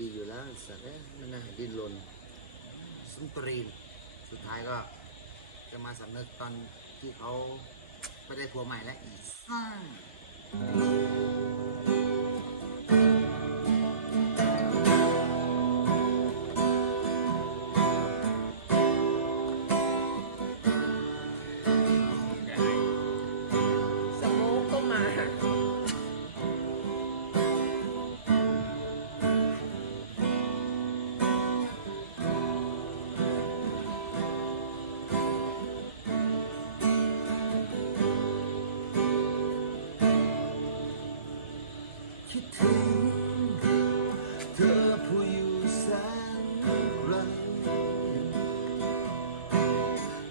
ดีอยู่แล้วสัตว์เอ้ยมัน่าดิ้นรนสุนตรีนสุดท้ายก็จะมาสำนึกตอนที่เขาไปได้ผัวใหม่แล้วอีซ่าง คิดถึงเธอผู้อยู่แสนไกล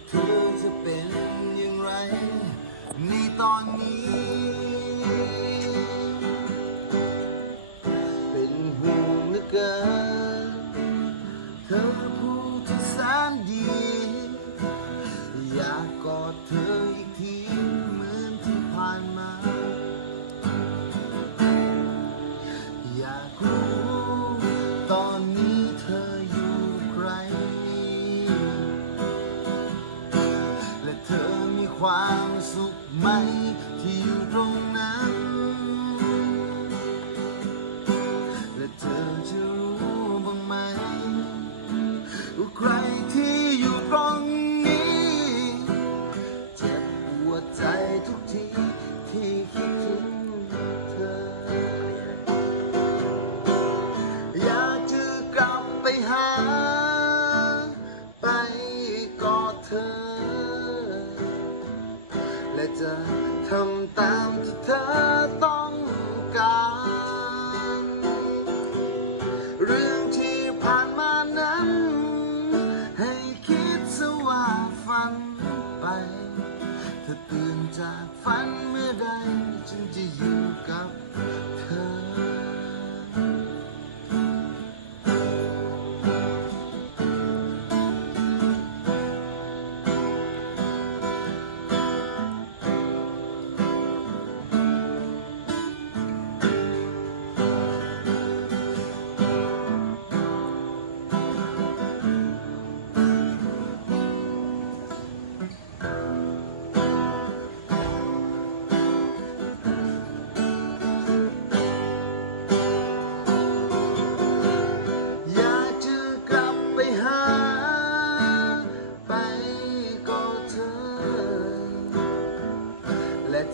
เธอจะเป็นอย่างไรในตอนนี้ ความสุขไหมที่อยู่ตรงนั้น และเธอจะรู้บ้างไหมว่าใครที่อยู่ตรงนี้ เจ็บปวดใจทุกทีที่คิดถึงเธอ อยากจะกลับไปหา ไปกอดเธอ และจะทำตามที่เธอต้องการ เรื่องที่ผ่านมานั้น ให้คิดซะว่าฝันไป เธอตื่นจากฝันเมื่อใดจึงจะอยู่กับ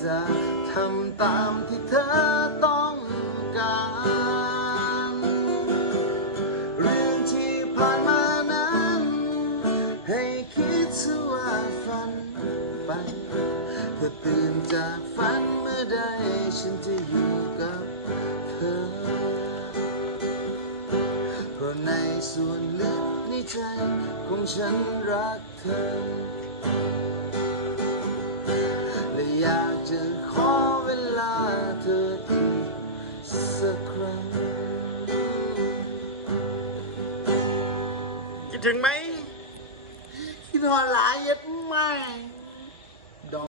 จะทำตามที่เธอต้องการ เรื่องที่ผ่านมานั้น ให้คิดซะว่าฝันไปเธอตื่นจากฝันเมื่อใดฉันจะอยู่กับเธอ เพราะในส่วนลึกในใจของฉันรักเธอ อยากจะขอเวลาเธออีกสักครั้งคิดถึงไหมคิดหอดหลายเย็ดมาก